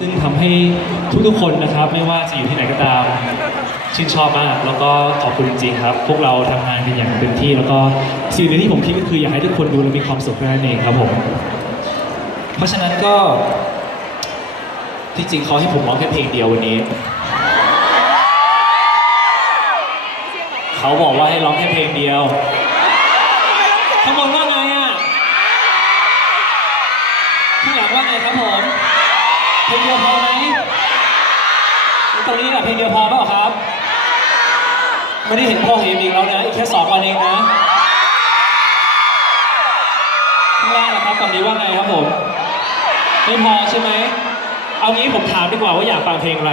ซึ่งทำให้ทุกๆคนนะครับ ไม่ว่าจะอยู่ที่ไหนก็ตาม ชื่นชอบมาก แล้วก็ขอบคุณจริงๆครับ พวกเราทำงานกันอย่างเต็มที่ แล้วก็สิ่งหนึ่งที่ผมคิดก็คืออยากให้ทุกคนดูแล้วมีความสุขแค่นั้นเองครับผม เพราะฉะนั้นก็ที่จริงเขาให้ผมร้องแค่เพลงเดียววันนี้ เขาบอกว่าให้ร้องแค่เพลงเดียวข้างบนว่าไงอะข้างหลังว่าไงครับผม เพลงเดียวพอไหมตรงนี้แหละเพลงเดียวพอเปล่าครับ ไม่ได้เห็นพ่อเห็นอีกแล้วนะ อีกแค่สองวันเองนะ ข้างล่างนะครับตอนนี้ว่าไงครับผม ไม่พอใช่ไหม เอางี้ผมถามดีกว่าว่าอยากฟังเพลงอะไร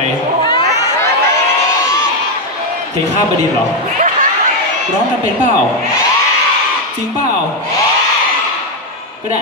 เพลงข้าบดินเหรอ ร้องกันเป็นเปล่า จริงเปล่า ก็ได้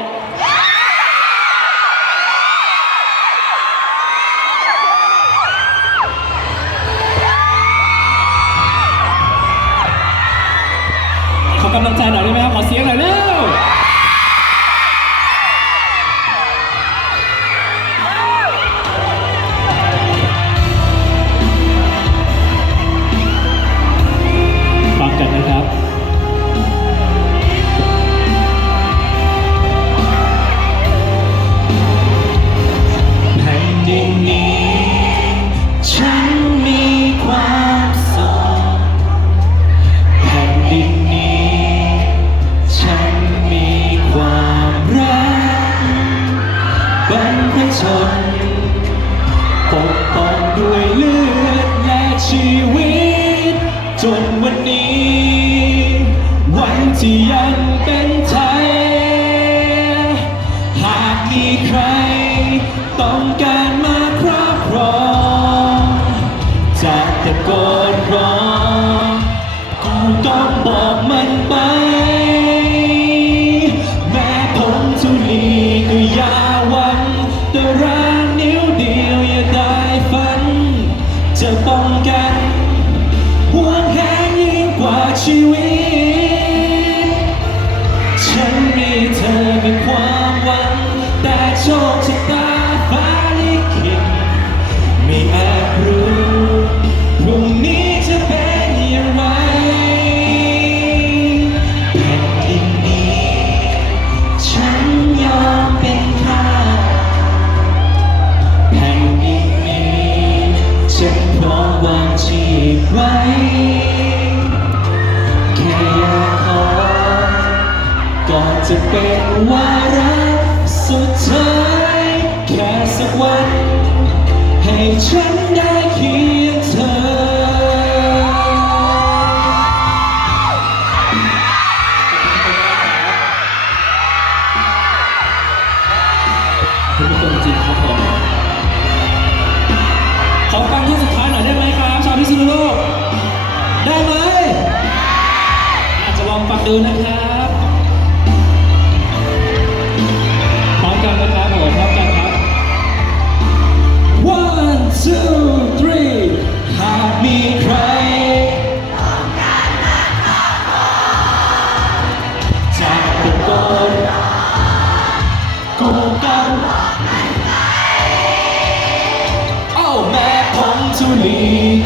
จนวันนี้ วันที่ยังเป็นไทย หากมีใคร ต้องการมาครอบครองจะตะโกนร้องกูต้องบอกมันไป แม้ผมทุลีก็อย่าหวังแต่รักนิ้วเดียวอย่าได้ฝัน จะป้องกัน ห่วงแหนยิ่งกว่าชีวิต ฉันมีเธอเป็นความหวัง แต่โชคชะตาฟ้า จะเป็นวาระสุดท้ายแค่สักวัน ให้ฉันได้เคียงเธอขอบคุณทุกคนจริงครับผมขอฟังที่สุดท้ายหน่อยได้ไหมครับ ชาวพิษณุโลก ได้ไหม อาจจะลองฟังดูนะครับ me.